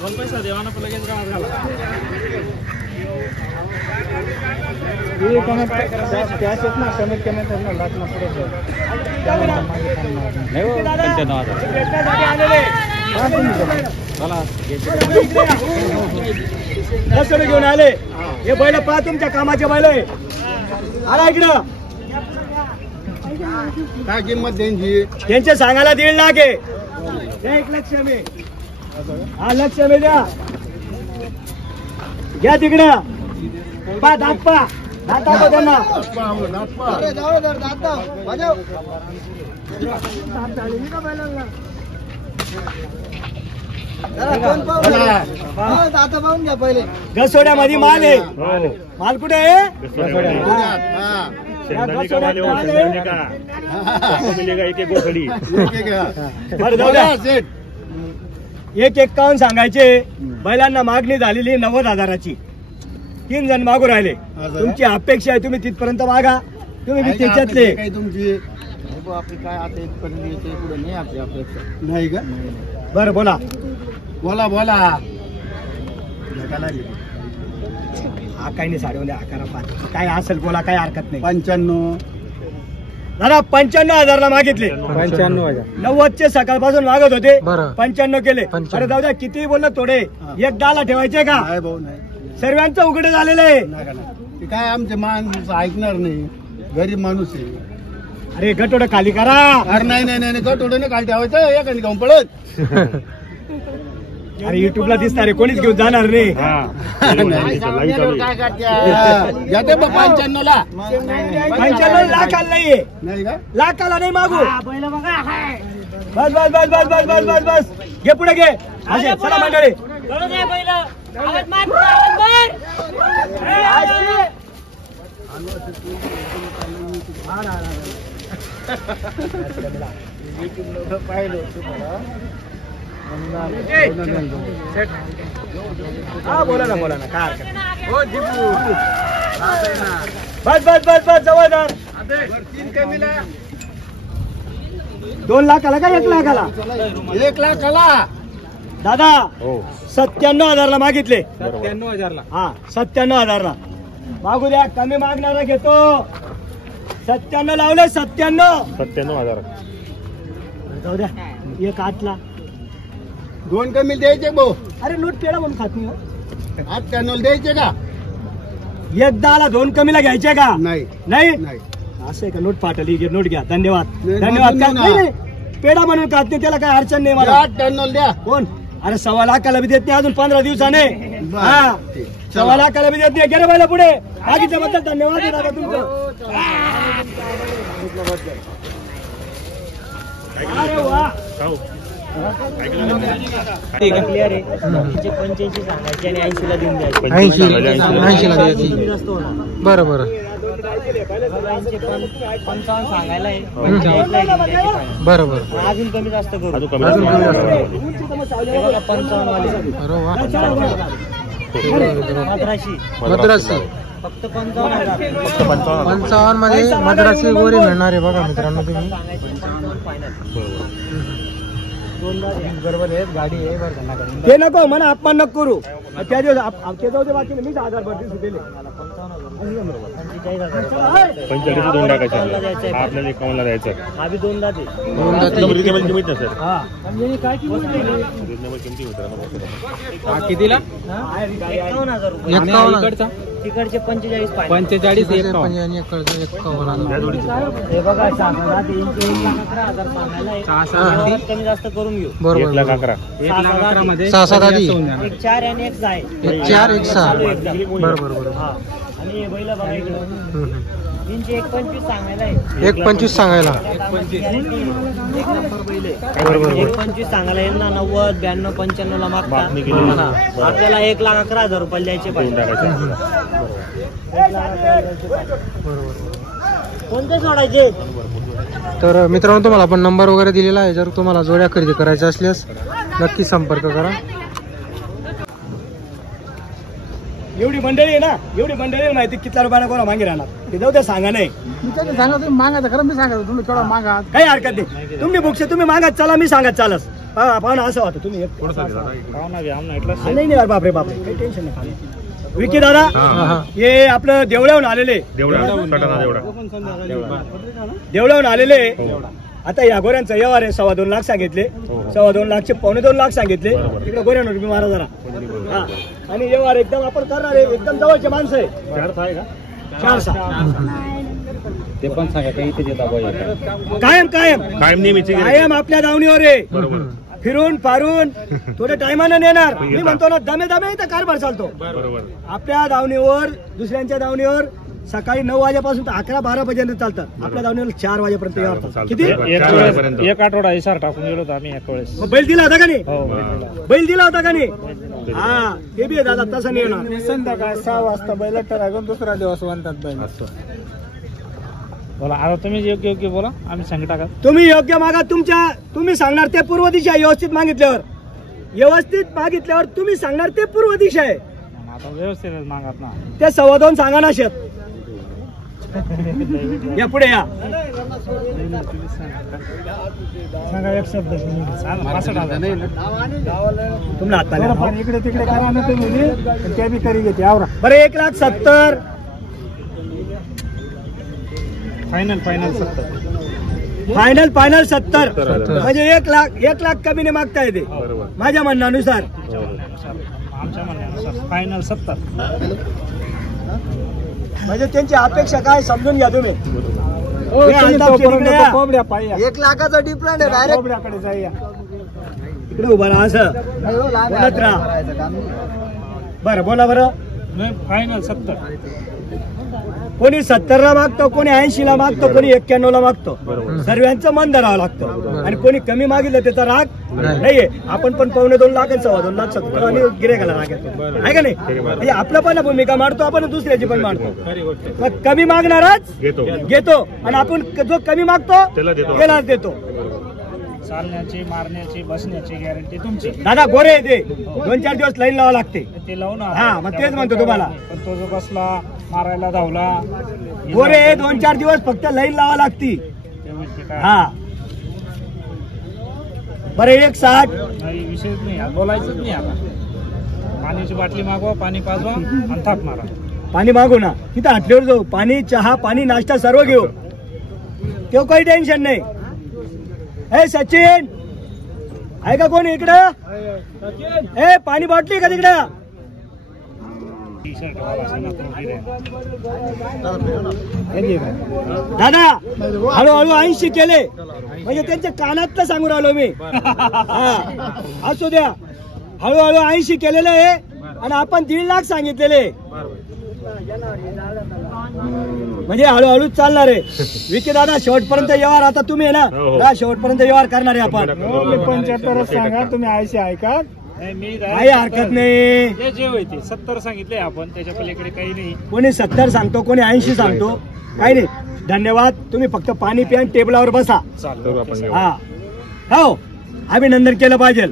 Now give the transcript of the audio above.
दोन पैसा देवाना पण लगेच गावात घाला. कॅश येत ना कमीत कमी लाख ना पुढे घेऊन आले. हे बैल पहा तुमच्या कामाचे बैल आहे. आला इकडं काय किंमत त्यांची त्यांचे सांगायला 1.5 लाख आहे. 1 लक्ष मी हा लक्ष मी द्या घ्या तिकडं पा दात पा दाता त्यांना घसोड्यामध्ये माल आहे. माल कुठे आहे? एक 51 सांगायचे. बैलांना मागणी झालेली 90,000ची. 3 जण मागू राहिले. तुमची अपेक्षा आहे तुम्ही तिथपर्यंत मागा. तुम्ही त्याच्यातले तुमची आपली काय आता इथपर्यंत नाही आपली अपेक्षा नाही का? बरं बोला बोला बोला. हा काही नाही साडेमध्ये आकारा 5 काय असेल बोला काही हरकत नाही. 95 दादा 95,000ला मागितले. 95,000 90चे सकाळपासून मागत होते. 95 केले. अरे जाऊ द्या किती बोललं थोडे 1-10ला ठेवायचे का? सर्वांचं उघड झालेलं आहे. काय आमचे माणूस ऐकणार नाही. गरीब माणूस आहे. अरे गटोडं खाली करा. अरे नाही नाही नाही गटोडं नाही खाली ठेवायचं. एखादी घेऊन पळत. अरे युट्यूबला दिसणार रे कोणीच घेऊन जाणार रे. 95 लाखाला नाहीये. लाखाला नाही मागू. बस बस बस बस बस बस बस बस घे पुढे घे. असे चला मंडळी हा बोला ना काय बस बस बस बस जवळदार. 2 लाखाला का 1 लाखाला? 1 लाखाला दादा 97,000ला मागितले. 97,000ला हा 97,000ला मागू द्या. कमी मागणारा घेतो. 97 लावले. 97,000 जाऊ द्या. 1 8ला 2 कमी द्यायचे भाऊ. अरे नोट पेडा म्हणून खात नाही. 98 द्यायचे का? 1-10ला 2 कमीला घ्यायचे का? नाही नाही असं आहे का? नोट पाठवली नोट घ्या. धन्यवाद धन्यवाद. नाही पेडा म्हणून खात नाही त्याला काय अडचण नाही मला. 98 द्या. कोण? अरे 1.25 लाखाला बी देत नाही अजून 15 दिवसाने. हा 1.25 लाखाला बी देत नाही. गेलं पहिला पुढे मागितल्याबद्दल धन्यवाद दादा तुमचं. अरे वा 85 सांगायचे आणि 80ला देऊन द्यायचे. 80ला द्यायची. बरं 55 सांगायला आहे. बरं अजून कमी जास्त करू. 55 मद्रासी फक्त 55 मध्ये मद्रासी गोरी मिळणार आहे. बघा मित्रांनो तुम्ही गाडी आहे बरं. ते नको म्हणा अपमान नको करू. त्या दिवस ते जाऊ दे बाकी मी 1000 भरती सुटेले. 45 2 टाकायचे आपल्याला 51ला द्यायचं. हा बी 2 दाते रिजनेबल किंमत ना सर. हा म्हणजे काय किंमत रिजनेबल किंमत होता ना कितीला? 51,000 रुपये. 51 तिकडचे 45 आणि इकडचे 51,000. हे बघा 1,11,000 सांगायला कमी जास्त करून घेऊ. बरोबर 1,11,000 मध्ये 6 आधी 1 4 आणि 1 6 1 4 1 6 बरोबर हा. आणि बैल बघा इकडे 125 सांगायला आहे. 125 सांगायला 125 सांगायला येईल ना. 90 92 95 ला मागता आपल्याला 1,11,000 रुपये द्यायचे पाहिजे. कोणते सोडायचे? तर मित्रांनो तुम्हाला आपण नंबर वगैरे दिलेला आहे. जर तुम्हाला जोड्या खरेदी करायच्या असल्यास नक्की संपर्क करा. एवढी मंडळी आहे ना. एवढी मंडळी माहिती कितल्या रुपयाला कोणा मागे राहणार ते जाऊ द्या. सांगा नाही सांगा तुम्ही मागा खरं मी सांगा तुम्ही थोडा मागा काही हरकत नाही. तुम्ही बुक्स तुम्ही मागा चला मी सांगत चालस पाहुणा असं होतं तुम्ही एक पाहुणा बी आमना इथला नाही नाही बापरे बापरे काही टेन्शन नाही. विकी दादा हे आपलं देवळाहून आलेले देवळाहून आलेले. आता या गोऱ्यांचा व्यवहार आहे 2.25 लाख सांगितले 2.25 लाखचे 2.25 लाख सांगितले. तिकडे गोऱ्यांवर तुम्ही मारा जरा. हा आणि व्यवहार एकदम आपण करणार आहे एकदम जवळचे माणसं आहे. 4-6 ते पण सांगा काही इथे देता कायम कायम कायम आपल्या दावणीवर आहे. फिरून फारून थोडे टायमानं नेणार. मी म्हणतो ना दमे दमे इथं कारभार चालतो. आपल्या दावणीवर दुसऱ्यांच्या दावणीवर सकाळी 9 वाजेपासून तर 11-12 पर्यंत चालतात. आपल्या दावणीवर 4 वाजेपर्यंत येतात. किती एक आठवडा इशार टाकून गेलो होतो आम्ही एक वेळेस. बैल दिला होता का नाही? बैल दिला होता का नाही? हो. हा ते बी दादा तसं नाही येणार. संध्याकाळ 6 वाजता बैल ठरावून दुसरा दिवस बांधतात बैल. बोला आता तुम्ही योग्य बोला आम्ही सांगी टाका. तुम्ही योग्य मागा. तुम्ही सांगणार ते पूर्व दिशा आहे. व्यवस्थित मागितल्यावर तुम्ही सांगणार ते पूर्व दिशा आहे. आता व्यवस्थित मागत ना ते 2.25 सांगा ना शेत. या पुढे या सांगा एक शब्द. 65,000 तुम्हाला आता इकडे तिकडे करा ना तुम्ही ते बी करी घेते आवरा. बरं 1,70,000 फायनल 70. फायनल 70 म्हणजे 1 लाख कमी नाही मागता येते माझ्या म्हणण्यानुसार. आमच्या म्हणण्यानुसार फायनल 70. म्हणजे त्यांची अपेक्षा काय समजून घ्या तुम्ही. कोंबड्या पाहिजे 1 लाखाचा डिफरंट आहे डायरेक्ट. कोंबड्याकडे जाऊया. इकडे उभा राहा असं बोलत राहा. बरं बोला बरं. फायनल 70. कोणी 70 ला मागतो, कोणी 80 ला मागतो, कोणी 91 ला मागतो. सर्वांचं मन धरावं लागतं. आणि कोणी कमी मागितलं त्याचा राग नाहीये. आपण पण 2.25 लाख आणि 2.25 लाख 70 आणि गिऱ्हाईकाला राग येतो आहे का नाही? म्हणजे आपलं पण भूमिका मांडतो आपण दुसऱ्याची पण मांडतो. मग कमी मागणारच घेतो आणि आपण जो कमी मागतो त्याला देतो. चालण्याची मारण्याची बसण्याची गॅरंटी तुमची. दादा गोरे येते 2-4 दिवस लाईन लावावं लागते. ते लावून हा मग तेच म्हणतो तुम्हाला. पण तो जो बसला मारायला धावला गोरे 2-4 दिवस फक्त लाईन लावा लागती. हा बरं 1.60 नाही विषयच नाही बोलायचंच नाही. आता पाण्याची बाटली मागवा पाणी पाजवा आणि थाप मारा. पाणी मागू ना तिथं हाटल्यावर जाऊ. पाणी चहा पाणी नाश्ता सर्व घेऊ. तेव्हा काही टेन्शन नाही. हे सचिन आहे का कोण इकडं? हे पाणी बाटली का तिकडं? दादा हळूहळू 80 केले म्हणजे त्यांच्या कानात सांगून राहिलो मी. हा असू द्या. हळूहळू 80 केलेले आहे आणि आपण 1.5 लाख सांगितलेले म्हणजे हळूहळू चालणार आहे. विकी दादा शेवटपर्यंत व्यवहार. आता तुम्ही आहे ना शेवटपर्यंत व्यवहार करणार आहे आपण. 75 सांगा तुम्ही 80 ऐका. काही हरकत नाही. जे होते 70 सांगितले आपण त्याच्या पलीकडे काही नाही. कोणी 70 सांगतो कोणी 80 सांगतो काही नाही. धन्यवाद. तुम्ही फक्त पाणी प्या आणि टेबलावर बसा. हा हो अभिनंदन केलं पाहिजे.